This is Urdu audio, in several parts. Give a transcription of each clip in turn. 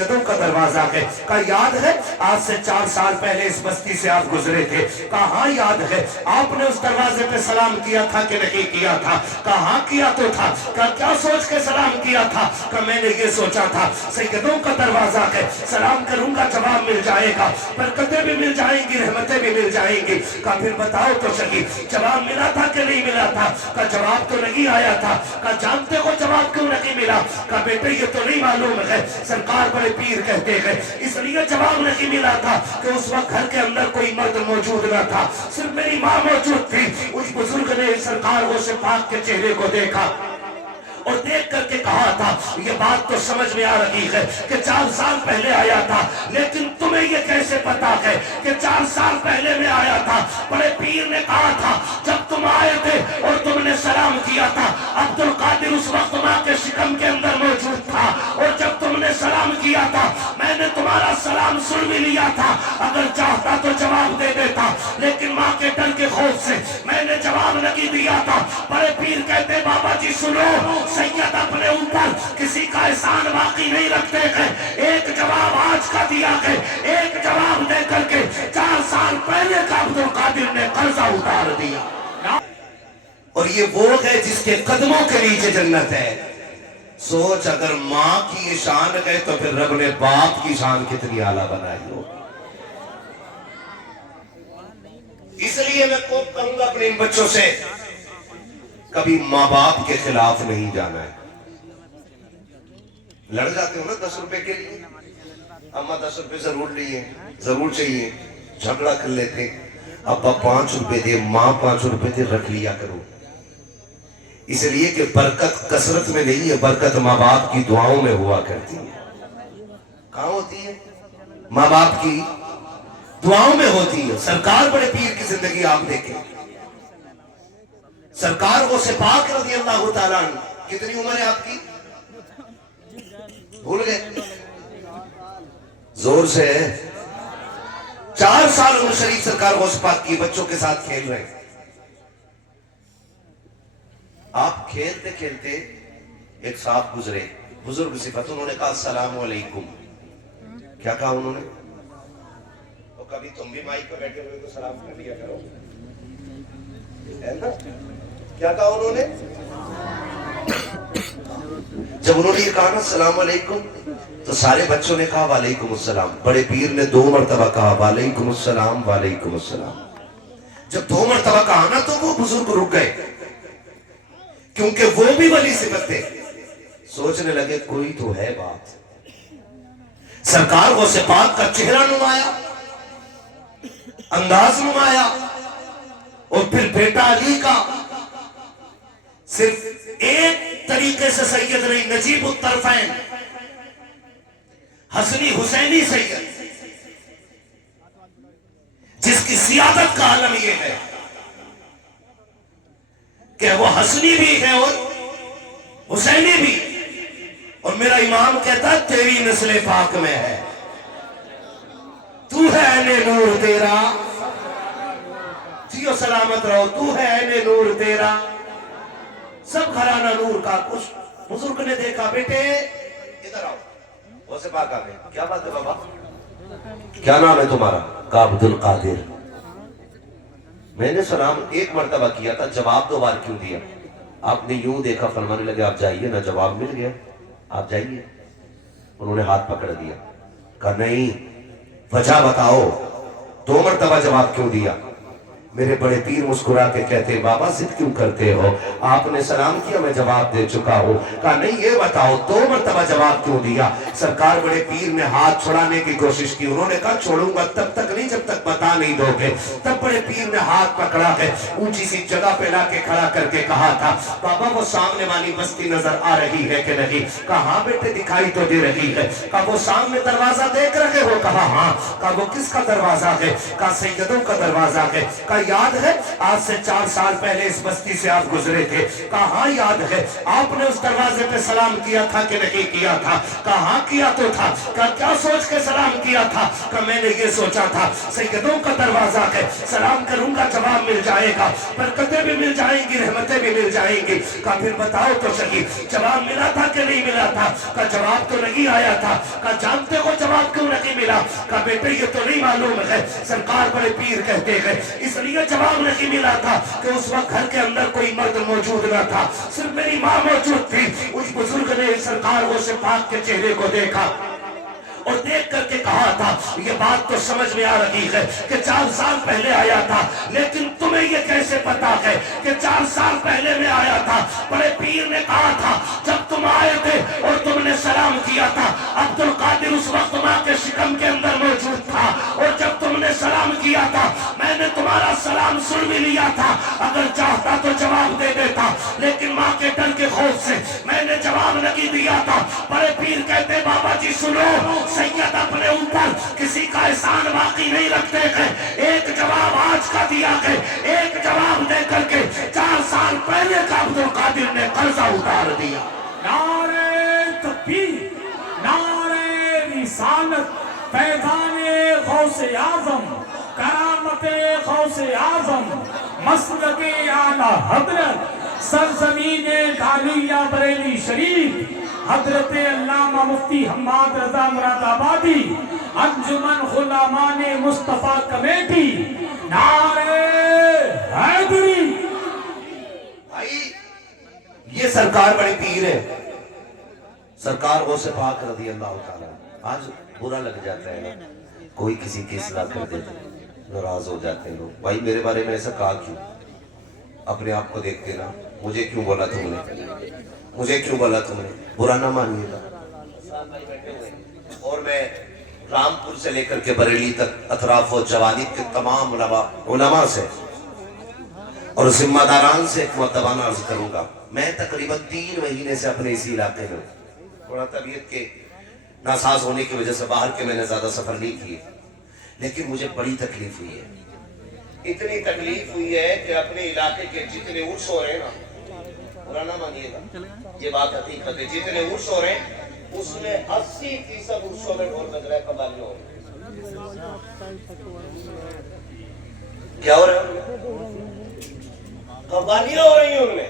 سیدوں کا دروازہ ہے۔ کہا یاد ہے آج سے 4 سال پہلے اس بستی سے آپ گزرے تھے؟ کہا ہاں یاد ہے۔ آپ نے اس دروازے پہ سلام کیا تھا کہ نہیں کیا تھا؟ کہا ہاں کیا تو تھا۔ کہا کیا سوچ کے سلام کیا تھا؟ کہا میں نے یہ سوچا تھا سیدوں کا دروازہ ہے، سلام کروں گا جواب مل جائے گا، برکتیں بھی مل جائیں گی، رحمتیں بھی مل جائیں گی۔ کہا پھر بتاؤ تو صحیح جواب ملا تھا کہ نہیں ملا تھا؟ کہا جواب تو نہیں آیا تھا۔ کہا جانتے ہو جواب کیوں نہیں ملا؟ کہا بیٹے یہ تو نہیں معلوم ہے سرکار بڑے پیر کہتے ہیں اس لیے جواب نہیں ملا تھا کہ اس وقت گھر کے اندر کوئی مرد موجود نہ تھا، صرف میری ماں موجود تھی۔ اس بزرگ نے سرکار غوث پاک کے چہرے کو دیکھا اور دیکھ کر کے کہا تھا یہ بات تو سمجھ میں آ رہی ہے کہ 4 سال پہلے آیا تھا، لیکن تمہیں یہ کیسے پتا ہے کہ 4 سال پہلے میں آیا تھا؟ بڑے پیر نے کہا تھا جب تم آئے تھے اور تم نے سلام کیا تھا عبد القادر اس وقت ماں کے شکم کے اندر موجود تھا، اور جب تم نے سلام کیا تھا میں نے تمہارا سلام سن بھی لیا تھا، اگر چاہتا تو جواب دے دیتا لیکن ماں کے ڈر کے خوف سے میں نے جواب نہیں دیا تھا۔ بڑے پیر کہتے بابا جی سنو، سید اپنے اوپر کسی کا احسان باقی نہیں رکھتے ہیں، ایک جواب آج کا دیا ہے، ایک جواب دے کر کے 4 سال پہلے کا عبد القادر نے قرضہ اتار دیا۔ اور یہ وہ ہے جس کے قدموں کے نیچے جنت ہے۔ سوچ اگر ماں کی یہ شان ہے تو پھر رب نے باپ کی شان کتنی اعلیٰ بنائی ہو۔ اس لیے میں کو کہوں گا اپنے ان بچوں سے کبھی ماں باپ کے خلاف نہیں جانا ہے۔ لڑ جاتے ہو نا 10 روپے کے لیے، اماں 10 روپے ضرور چاہیے، جھگڑا کر لیتے، ابا 5 روپے دے، ماں 5 روپے دے، رکھ لیا کرو، اس لیے کہ برکت کثرت میں نہیں ہے، برکت ماں باپ کی دعاؤں میں ہوا کرتی ہے۔ کہاں ہوتی ہے؟ ماں باپ کی دعاؤں میں ہوتی ہے۔ سرکار بڑے پیر کی زندگی آپ دیکھیں، سرکار غوث پاک رضی اللہ تعالیٰ عنہ، کتنی عمر ہے آپ کی؟ بھول گئے؟ زور سے 4 سال عمر شریف سرکار غوث پاک کی بچوں کے ساتھ کھیل رہے ہیں۔ آپ کھیلتے کھیلتے ایک صاحب گزرے، بزرگ صفت، انہوں نے کہا السلام علیکم۔ کیا کہا انہوں نے؟ تو کبھی تم بھی مائک پہ بیٹھے ہوئے تو سلام کر لیا کرو، ہے نا؟ کیا کہا انہوں نے؟ جب انہوں نے یہ کہا نا السلام علیکم تو سارے بچوں نے کہا وعلیکم السلام۔ بڑے پیر نے 2 مرتبہ کہا وعلیکم السلام وعلیکم السلام۔ جب 2 مرتبہ کہا نا تو وہ بزرگ رک گئے، کیونکہ وہ بھی ولی صفت تھے، سوچنے لگے کوئی تو ہے بات۔ سرکار غوث پاک کا چہرہ نمایا، انداز نمایا، اور پھر بیٹا علی کا صرف ایک طریقے سے سید نہیں، نجیب الطرفین، حسنی حسینی سید، جس کی سیادت کا عالم یہ ہے کہ وہ حسنی بھی ہے اور حسینی بھی، اور میرا امام کہتا ہے تیری نسل پاک میں ہے، تو ہے عین نور تیرا، جیو سلامت رہو، تو ہے عین نور تیرا، سب گھرانہ نور کا۔ کچھ بزرگ نے دیکھا بیٹے ادھر آؤ، غوث پاک آگئے، کیا بات ہے بابا؟ کیا نام ہے تمہارا؟ کہا عبد القادر۔ میں نے سلام 1 مرتبہ کیا تھا، جواب 2 بار کیوں دیا؟ آپ نے یوں دیکھا، فرمانے لگے آپ جائیے نا، جواب مل گیا، آپ جائیے۔ انہوں نے ہاتھ پکڑ دیا، کہا نہیں، وجہ بتاؤ، 2 مرتبہ جواب کیوں دیا؟ میرے بڑے پیر مسکرا کے کہتے بابا ضد کیوں کرتے ہو؟ آپ نے سلام کیا، میں جواب دے چکا ہوں۔ کہا نہیں یہ بتاؤ 2 مرتبہ جواب کیوں دیا؟ سرکار بڑے پیر نے ہاتھ چھڑانے کی کوشش کی، انہوں نے کہا چھوڑوں گا تب تک نہیں جب تک بتا نہیں دو گے۔ تب بڑے پیر نے ہاتھ پکڑا ہے، اونچی سی جگہ پہ لا کے کھڑا کر کے کہا تھا بابا وہ سامنے والی بستی نظر آ رہی ہے کہ نہیں؟ کہا ہاں بیٹے دکھائی تو دے رہی ہے۔ کہا وہ سامنے دروازہ دیکھ رہے ہو؟ کہا ہاں۔ کہا وہ کس کا دروازہ ہے؟ کہا سیدوں کا دروازہ ہے۔ کہا یاد ہے آج سے 4 سال پہلے اس بستی سے آپ گزرے تھے؟ کہاں یاد ہے آپ نے اس دروازے پہ سلام کیا تھا کہ نہیں کیا تھا؟ کہاں کیا تو تھا؟ کیا سوچ کے سلام کیا تھا؟ کہ میں نے یہ سوچا تھا سیدوں کا دروازہ ہے، سلام کروں گا جواب مل جائے گا، برکتیں بھی مل جائیں گی، رحمتیں بھی مل جائیں گی۔ کہ پھر بتاؤ تو صحیح جواب ملا تھا کہ نہیں ملا تھا؟ کہ جواب تو نہیں آیا تھا۔ کہ جانتے ہو جواب کیوں نہیں ملا؟ کہ بیٹے یہ تو نہیں معلوم ہے، سرکار بڑے پیر کہتے ہیں اس لیے جواب نہیں ملا تھا کہ اس وقت گھر کے اندر کوئی مرد موجود نہ تھا، صرف میری ماں موجود تھی۔ اس بزرگ نے سرکار غوث پاک کے چہرے کو دیکھا اور دیکھ کر کے کہا تھا یہ بات تو سمجھ میں آ رہی ہے کہ 4 سال پہلے آیا تھا، لیکن تمہیں یہ کیسے پتا ہے کہ 4 سال پہلے میں آیا تھا؟ بڑے پیر نے کہا تھا جب تم آئے تھے اور تم نے سلام کیا تھا، عبد القادر اس وقت ماں کے شکم کے اندر موجود تھا، اور جب تم نے سلام کیا تھا میں نے تمہارا سلام سن بھی لیا تھا، اگر چاہتا تو جواب دے دیتا، لیکن ماں کے ڈر کے خوف سے میں نے جواب نہیں دیا تھا۔ بڑے پیر کہتے بابا جی سنو، سید اپنے اوپر کسی کا احسان باقی نہیں رکھتے ہیں، ایک جواب آج کا دیا ہے، ایک جواب دے کر کے 4 سال پہلے کا عبد القادر نے قرضہ اتار دیا۔ نعرہ تکبیر، نعرہ رسالت، فیضان غوث اعظم، کرامت غوث اعظم، مسلک اعلی حضرت، سرزمین ڈھالیہ بریلی شریف، حضرت علامہ مفتی حماد رضا مراد آبادی، انجمن غلامان مصطفیٰ کمیٹی، نعرہ حیدری۔ بھائی یہ سرکار بڑی پیر ہے، سرکار غوث پاک رضی اللہ تعالیٰ۔ آج برا لگ جاتا ہے نا، کوئی کسی کی اصلاح کر دیتے ناراض ہو جاتے ہیں لوگ، بھائی میرے بارے میں ایسا کہا کیوں؟ اپنے آپ کو دیکھ کے نا، مجھے کیوں بولا تم نے، مجھے کیوں بولا تم نے؟ برا نہ مانیے گا۔ اور میں رامپور سے لے کر کے بریلی تک اطراف و جوانب کے تمام علماء سے اور ذمہ داران سے ایک مؤدبانہ عرض کروں گا، میں تقریباً 3 مہینے سے اپنے اسی علاقے میں تھوڑا طبیعت کے ناساز ہونے کی وجہ سے باہر کے میں نے زیادہ سفر نہیں کیے، لیکن مجھے بڑی تکلیف ہوئی ہے، اتنی تکلیف ہوئی ہے کہ اپنے علاقے کے جتنے عرس ہو رہے ہیں نا، برا نہ مانیے گا، یہ بات حقیقت ہے، جتنے عرس ہو رہے ہیں اس میں 80% عرسوں میں ڈھول بج رہا ہے، قوالیاں ہو رہی ہیں۔ کیا ہو رہا ہے؟ قوالیاں ہو رہی ہیں ان میں۔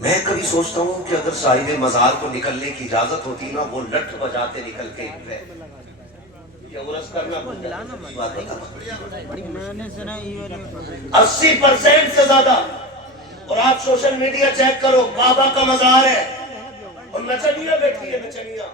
میں کبھی سوچتا ہوں کہ اگر صاحب مزار کو نکلنے کی اجازت ہوتی نا، وہ لٹ بجاتے نکل کے یہ عرس کرنا 80% سے زیادہ۔ اور آپ سوشل میڈیا چیک کرو، بابا کا مزار ہے اور نچنیاں بیٹھی ہے، نچنیاں